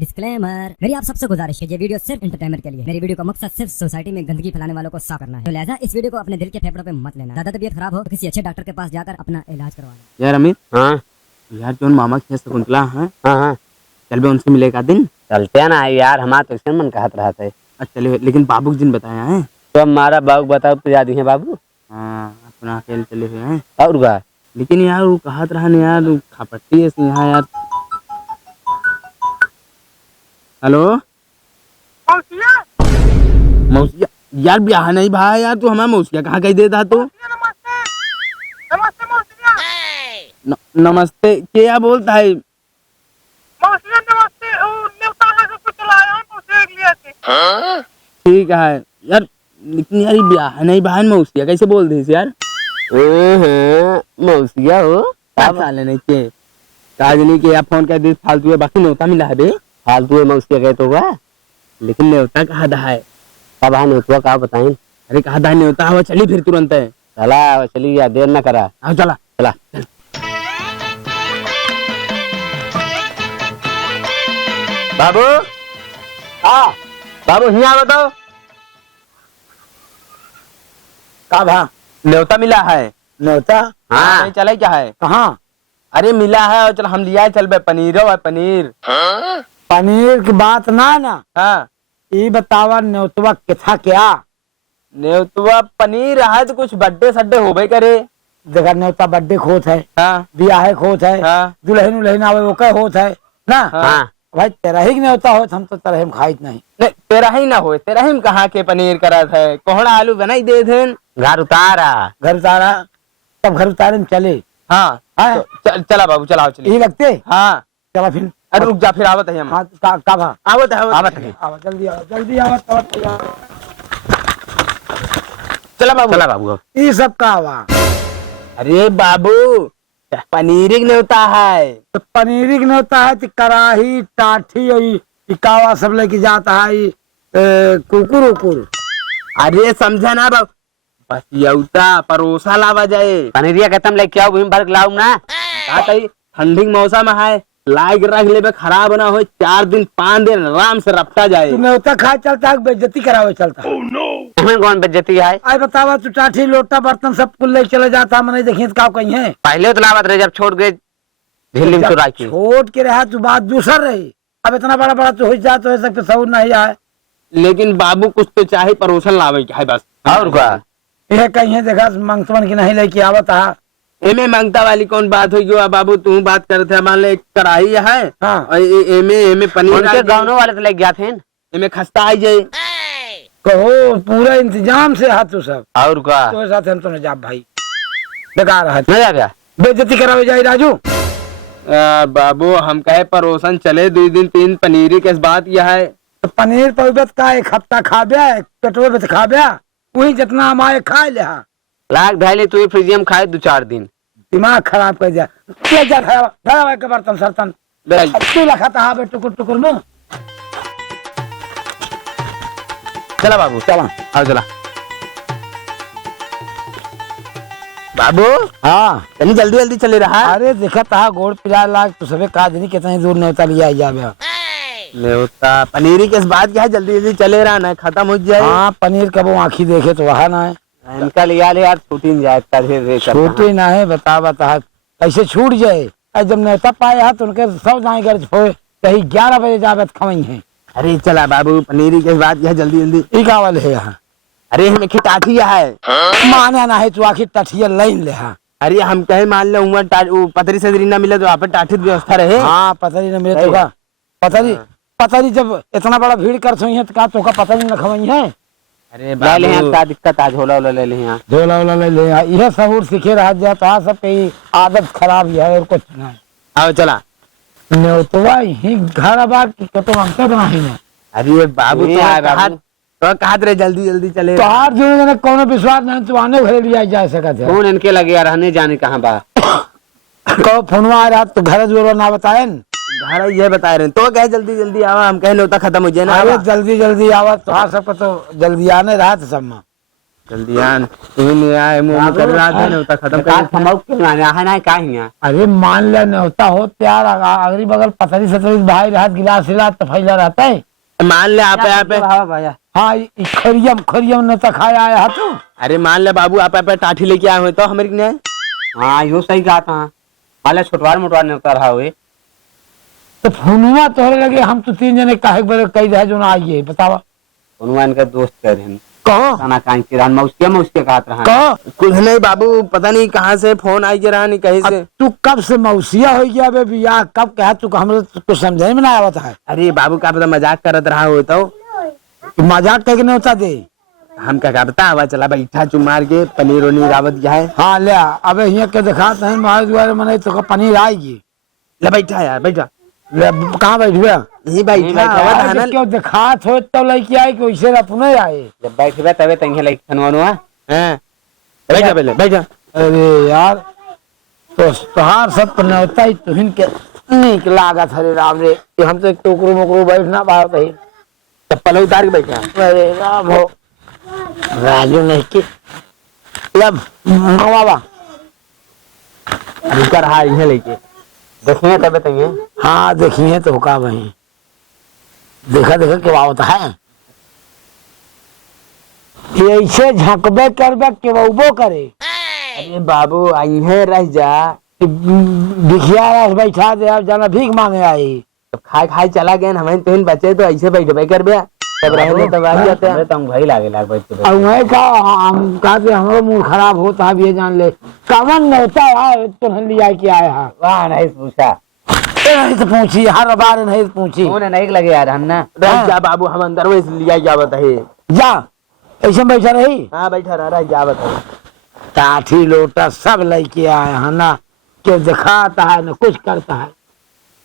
Disclaimer, मेरी आप सबसे गुजारिश है, ये वीडियो सिर्फ एंटरटेनमेंट के लिए। मेरी वीडियो का मकसद सिर्फ सोसाइटी में गंदगी फैलाने वालों को साफ करना है, तो लिहाजा इस वीडियो को अपने दिल के फेफड़ों पे मत लेना। ज्यादा तबीयत खराब हो तो किसी अच्छे डॉक्टर के पास जाकर अपना इलाज करवाना। यार अमित, हाँ यार जो मामा की शकुंतला है, हाँ चल बे उनसे मिलेगा दिन। चलते हैं ना यार, हमारा तो इसमें मन कहत रहा था। चले, लेकिन बाबू जिन बताया है। तो हमारा बाबू बताओ तो याद ही है बाबू। हाँ, अपना अकेले चले हुए हैं। और बा लेकिन यार वो कहत रहा नहीं यार, खापट्टी है यहाँ यार। हेलो मौसिया, यार ब्याह नहीं भाई यार, तू हमारा मौसिया कहाँ कही देता तू। नमस्ते क्या बोलता है। ठीक है यार, लेकिन यार ब्याह नहीं भाई, मौसिया कैसे बोल दी यार। मौसिया हो क्या ख्याल है नहीं के काज नहीं के आप फोन कर दी फालतू है, बाकी न्योता मिला है बे। फालतू है मौसिया गए तो हुआ, लेकिन न्योता कहा दा है। अब हाँ नेतुआ का बताएं। अरे कहा दा न्योता हवा, चली फिर तुरंत है। चला चली यार, देर न करा। आओ चला चला बाबू। हाँ बाबू यहाँ बताओ। का भा न्योता मिला है। न्योता हाँ नहीं चला क्या है। कहाँ? अरे मिला है और चल हम लिया चल बे, पनीर है पनीर। पनीर की बात ना हाँ ये बतावा न्योतवा किथा क्या। न्योतवा पनीर है तो कुछ बर्थडे सड्डे हो भाई करे। जगह न्योता बर्थडे खोत है, हाँ ब्याह खोत है, हाँ दुल्हन उल्हन आवे वो कह होत है ना। हाँ। भाई तेरा ही न्योता होत, हम तो तेरा ही खाइत नहीं। नहीं तेरा ही ना हो, तेरा ही कहाँ के पनीर करा था, कोहड़ा आलू बनाई दे थे। घर उतारा तब घर उतारे में चले। हाँ तो चला बाबू, चला आओ चलिए। यही लगते। हाँ चला फिर। अरे रुक जा, फिर आवत है हम। हाँ का भा आवत है जल्दी आवत। चला बाबू। चला बाबू ये सब का आवा। अरे बाबू पनीर न्योता है। तो पनीर न्योता है तो कराही टाठी और इकावा सब लेके जाता है। कुकुर उकुर। अरे समझा ना बाबू, बस यौता परोसा लावा जाए। पनीरिया खत्म लेके आओ, भीम भर लाऊं ना। ठंडी मौसम है, लाइक रख ले, खराब ना हो, 4 दिन 5 दिन आराम से रपटा जाए। तू न्योता खाए चलता है, बेइज्जती करावे चलता है। कौन बेइज्जती है? आई बतावा, तू टाठी लोटा बर्तन सब कुल ले चले जाता, मैंने देखी का कहीं है। पहले तो लावत रहे, जब छोड़ गए छोड़ के रहा तू बात दूसर रही। अब इतना बड़ा बड़ा तो हो जा तो सकते सऊर नहीं आए। लेकिन बाबू कुछ तो चाहे परोसन लावे है बस। और क्या यह कहीं है, देखा मंगतवन की नहीं लेके आवत है। एमे मांगता वाली कौन बात होगी बाबू, तू बात करते थे। मान ले कढ़ाई है। हाँ। और एमे पनीर गाँव वाले तो लेके गया थे। एमे खस्ता आई जाए। कहो पूरा इंतजाम से हाथ तो सब। और क्या तो साथ हम तो न जा भाई, बेकार है बेइज्जती करावे जाए राजू। बाबू हम कहे परोसन चले 2 दिन 3 पनीर के बात यह है। तो पनीर पवित का 1 हफ्ता खा ब्या, कटोरे में खा ब्या, वही जितना हमारे खा ले। लाख ढाई तू फ्रिज में खाए 2-4 दिन। दिमाग खराब कर जा के बर्तन सर्तन तू लखाता है टुकुर टुकुर में। चला बाबू, चला आओ चला बाबू। हाँ चलिए जल्दी जल्दी चले रहा। अरे देखा था गोड़ पिला लाग तो सबे काज नहीं कितनी दूर न्योता लिया जावे। न्योता पनीर के बात क्या है, जल्दी जल्दी चले रहा ना, खत्म हो जाए। हाँ पनीर कब आँखी देखे तो वहाँ ना है। इनका लिया ले यार, छूटी नहीं जाए। छूटी ना है, बता कैसे छूट जाए। जब न्योता पाए है तो उनके सब जाए घर कहीं 11 बजे जावे खवई है। अरे चला बाबू, पनीर के बात क्या है, जल्दी जल्दी। का वाले है यहाँ। अरे हमें खिटाठिया है। माना ना है तू आखिर टठिया लाइन ले। हाँ अरे हम कहे मान ले पतरी सदरी ना मिले तो वहाँ पर टाठित व्यवस्था रहे। हाँ पतरी न मिले तो का पतरी जब इतना बड़ा भीड़ कर सोई है तो का तो का पतरी न खवई है। अरे बाबू का दिक्कत आज झोला ले ले यहाँ, झोला वोला ले ले। यह सहूर सीखे रहा जाता सब कहीं आदत खराब है और कुछ नहीं। आओ चला। न्योतवा ही घर बाग तो हमसे बनाही नहीं। अरे बाबू तो कहा रहे जल्दी जल्दी चले। तो हार जो कौन विश्वास नहीं तो आने घरे लिया जा सकते। फोन इनके लगे यार, रहने जाने कहाँ बा। कहो फोनवा आ रहा तो घर जोरो ना बताए घर ये बता रहे तो कहे जल्दी जल्दी आवा, हम कहे न्योता खत्म हो जाए ना। अरे जल्दी जल्दी आवा तो सबको तो जल्दी आने रहा था सब में। जल्दी आन, तू नहीं आए मुंह कर रहा था न्योता खत्म कर अरे मान ले न्योता हो त्यार अगली बगल पथरी सतरी भाई रात गिलास हिला तफैला रहता है। मान ले आप हाँ खरियम खरियम न्योता खाया आया तू। अरे मान ले बाबू आप टाठी लेके आए हुए तो हमारे ने। हाँ यो सही कहा था, माले छोटवार मोटवार न्योता रहा हुए तो फोनुआ तोहरे लगे हम तो 3 जने काहे बरे कई रहे जो ना आइए बतावा। उनवान का दोस्त कह रहे हैं कहो खाना कान के रान मौसिया मौसिया कहत रहा कहो कुछ नहीं बाबू, पता नहीं कहाँ से फोन आई रहा नहीं कहीं से। तू कब से मौसिया हो गया बे बियाह कब कहा तू हमरे कुछ समझे में ना आवत है। अरे बाबू का पता मजाक करत रहा हो तो मजाक करके न्योता दे हम क्या बता हवा चला बैठा चुमार के पनीर वनीर रावत गया है। हाँ ले अबे यहाँ के दिखा हैं मारे द्वारे मने तो पनीर आएगी। ले बैठा यार बैठा, कहाँ बैठ गया नहीं बैठा क्यों दिखा हो तब लड़की आई कि वैसे अपने आए जब बैठबे तबे तंगे लाइक खनवानुआ हैं। बैठा पहले बैठा। अरे यार तो तोहार सब न्योता ही तुहिन के नीक लागत हरे राम रे कि हम तो एक टोकरू मोकरू बैठना पावत है। चप्पल उतार के बैठा। अरे राम हो राजू नहीं की लब बाबा रुका रहा इन्हें लेके देखिए तबे तंगे। हाँ देखिए तो का वही देखा देखा के होता है ऐसे झकबे करबे केवो करे। अरे बाबू इन्हें रह जा भिखिया रस बैठा दे अब जाना भीख मांगे आई तो खाए खाए चला गए हमें तो बचे तो ऐसे बैठबे कर बे तब रहने तब आ जाते हैं। तो भाई लागे लाग बैठ के और मैं का हम कहते हमारा मूड खराब होता है ये जान ले कमन नौता है तो हम लिया के आए हैं। वाह नहीं पूछा नहीं तो पूछी हर बार नहीं पूछी उन्हें नहीं लगे यार हम ना रह जा बाबू हम अंदर वो लिया क्या बताए। जा ऐसे बैठा रही। हाँ बैठा रहा क्या बताए। काठी लोटा सब लेके आए है ना क्यों दिखाता है ना कुछ करता है,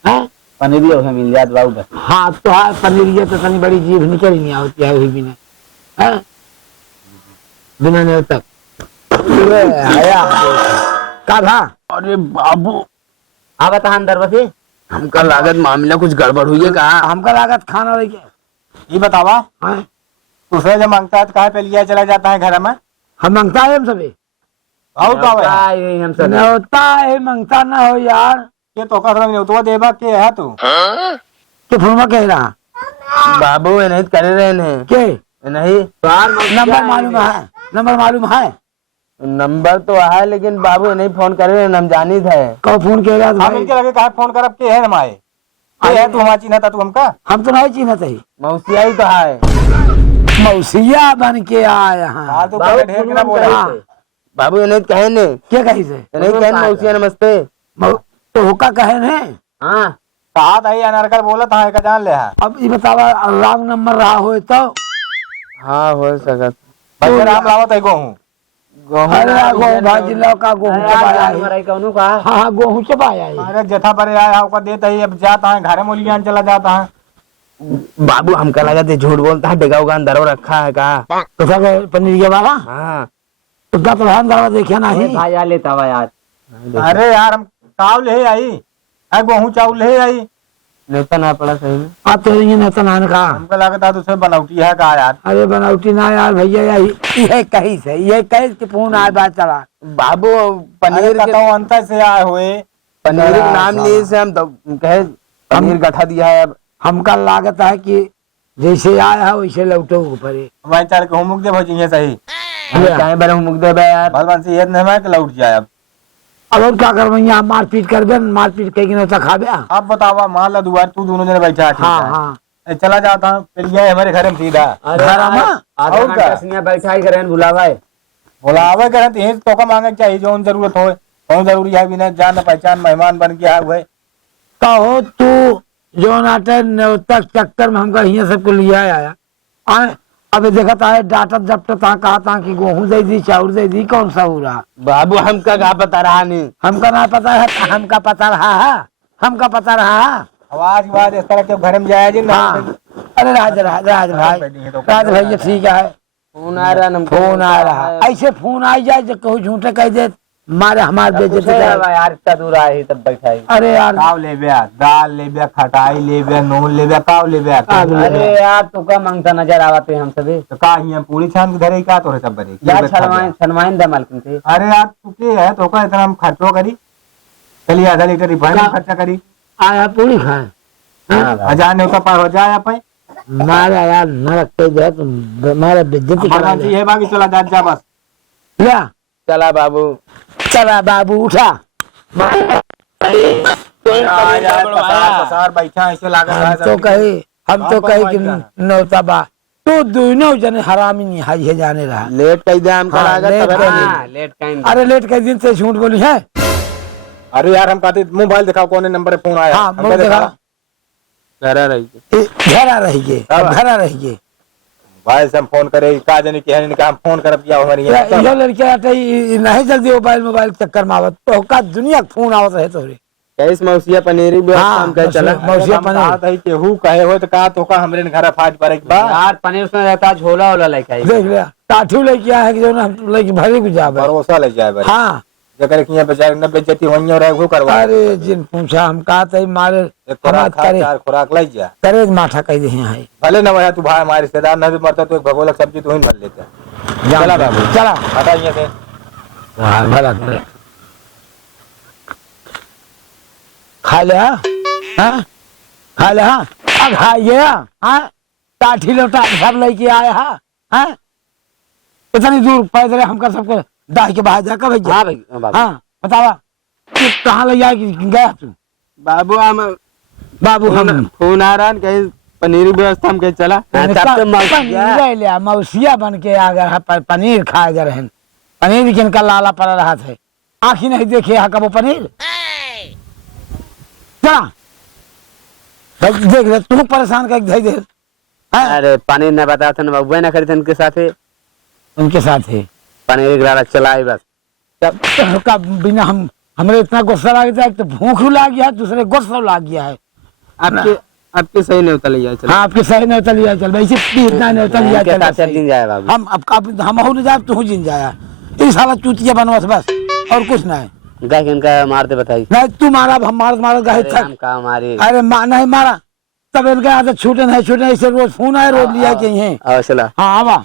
है? पनीर भी उसे मिल जात बाबू बस। हाँ तो है पनीर ये तो तनी बड़ी जीभ निकल नहीं होती है वही बिना है? बिना नहीं तक आया का था। अरे बाबू हाँ बता अंदर बसे हमका लागत मामला कुछ गड़बड़ हुई है कहा। हमका लागत खाना लेके ये बतावा है? दूसरे जब मांगता है तो कहाँ पे लिया चला जाता है घर में। हम मांगता है हम सभी और का हम सब न्योता है मांगता ना हो यार ये तो का न्योता देबा के है तू तो फुलमा कह रहा बाबू नहीं करे रहे हैं के नहीं नंबर मालूम है नंबर मालूम है नंबर तो है लेकिन बाबू नहीं फोन करे रहे हम जानी थे कब फोन कह रहा था हम इनके लगे कहा फोन करब के है हमारे के है तू हमारा चिन्ह था तू हमका हम तो नहीं चिन्हत है मौसिया ही तो है मौसिया बन के आया हाँ तू पहले ढेर के ना बोला बाबू नहीं कहे ने क्या कही से नहीं कहे मौसिया नमस्ते तो होका कहे ने हाँ कहा था अनारकल बोला था का जान ले है। अब ये बतावा रॉन्ग नंबर रहा हो तो हाँ हो सकत बच्चे राम लावत है गोहूं अरे गेहूं भाजी लौका गेहूं चबाया है कौन का हाँ हाँ गेहूं चबाया है अरे जथा पर आया होगा देता ही अब जाता है घर में लियान चला जाता है। बाबू हमका लगा थे झूठ बोलता है डेगा उगा अंदर रखा है का तो क्या पनीर के वाला हाँ तो क्या प्रधान दावा देखे नहीं भाई आ लेता हुआ यार अरे यार हम काव ले आई गेहूं चावल ले आई न्योता ना पड़ा सही में आप तो ये नेता नान का हमको लगता दूसरे बनावटी है का यार। अरे बनावटी ना यार भैया ये कहीं से ये कहीं के फोन आए बात चला बाबू पनीर के अंतर से आए हुए पनीर के नाम लिए से हम तो कहे पनीर गठा दिया है। अब हमका लागत है कि जैसे आया है वैसे लौटो पड़े वही चल के मुक दे भजिए सही चाहे बड़े मुक दे यार भगवान से ये नहीं है कि लौट जाए। अब और क्या कर यहाँ मारपीट कर दे मारपीट कहीं नौता खा गया। अब बतावा मान ला दुआर तू दोनों जने बैठा हाँ हाँ चला जाता हूँ फिर ये हमारे घर में सीधा बैठा ही करें बुलावा बुलावे करें तो यही तो मांगे चाहिए जो जरूरत हो कौन जरूरी है बिना जान पहचान मेहमान बन के आए हुए कहो तू जो नाटे न्योता चक्कर में हमका यहाँ सबको लिया आया अब देखा था डाटा जब कहा था कि गेहूं दे दी चाउर दे दी कौन सा हो रहा बाबू हमका क्या पता रहा नहीं हमका ना पता है हमका पता रहा है हमका पता रहा है आवाज आवाज इस तरह के घर में जाया जी ना। अरे राज भैया ठीक है फोन आ रहा फोन आ रहा है ऐसे फोन आ जाए जो कहूँ झूठे कह दे मारे हमारे बेइज्जती करा। यार इतना दूर आए तब बैठा है। अरे यार काव ले बे, दाल ले बे, खटाई ले बे, नून ले बे, काव ले बे। अरे यार तू का मांगता नजर आवते हम सभी। तो का हियां पूरी छान के धरे का तोरे सब बने यार छनवाइन दे मालकिन थे। अरे यार तू के है तो का इतना हम खर्चो करी, चलिए आधा लीटर रिफाइंड खर्चा करी। आया पूरी खाए हजार ने पार हो जाए अपन मारा यार नरक पे जाए तो मारे बेइज्जती करा जी है बाकी चला जा बस। लिया चला बाबू। चला बाबू उठा। पसार बैठा ऐसे लागत हम तो कहे कि नौता बा तो दोनों जने हरामी नहीं हाई है जाने रहा। लेट कई दे हमका हाँ, लागत लेट तब कई हाँ, दिन। लेट कई अरे लेट के दिन से झूठ बोली है। अरे यार हम कहते मोबाइल दिखाओ कौन नंबर पे फोन आया। हाँ मोबाइल दिखा करा रही घरा रहिए घरा रहिए। मोबाइल से हम फोन करे का जाने कि है हम फोन कर दिया हमारी यो लड़के आते नहीं जल्दी मोबाइल चक्कर में आवत तो का दुनिया फोन आवत रहे तोरे। कैस मौसिया पनीरी भी हाँ, हम कह चला। मौसिया पनीर है केहू कहे हो तो का तो का हमरे घर फाज पर एक बार यार पनीर उसमें रहता झोला वोला लेके आई। देख लिया टाठू लेके आया है कि जो ना हम लेके भरे को जावे। भरोसा ले जाए भाई। हाँ जकर कि यहाँ बेचारे न बेइज्जती होई और वो करवा। अरे जिन पूछा हम कहा था मारे एक खुराक करे चार खुराक ले जा करे माथा कह दे है भले न भैया तू भाई हमारे रिश्तेदार न भी मरता तो एक भगोलक सब्जी तू ही भर लेते। चला बाबू चला हटा यहाँ से। हाँ, भला करे। खा ले हाँ हाँ? खा ले हाँ अब खाइए हाँ टाठी लोटा सब लेके आए हाँ इतनी दूर पैदल हमका सबको दाह के बाहर जाकर भैया। हाँ भाई बाबू। हाँ बतावा तू कहाँ ले जाए गया तू बाबू हम बाबू हम फोन आ रहा है कहीं पनीर व्यवस्था हम कह चला। पनीर लिया मौसिया बन के आ गया पनीर खाए गए रहन पनीर किनका लाला पड़ रहा था आँखी नहीं देखे यहाँ का वो पनीर। चला देख ले तू परेशान कर दे दे। अरे पनीर न बताया था ना बाबू न खरीदे उनके साथ उनके साथ है पनीर गिरा चला बस तब का बिना हमें इतना गुस्सा लग गया तो भूख लग गया दूसरे गुस्सा लग गया है। आपके सही नहीं उतर लिया चल। हाँ आपके सही नहीं उतर लिया चल वैसे इतना नहीं उतर लिया चल दिन जाए बाबू। हम अब हम हो जाए तू जिन जाया इस साला चूतिया बनवा बस और कुछ नहीं। गाय इनका मारते बताई नहीं तू मारा हम मार गाय तक हमारी अरे नहीं मारा तब इनका आदत छूटे नहीं छूटे ऐसे रोज फोन आए रोज लिया के हैं। चला हाँ आवा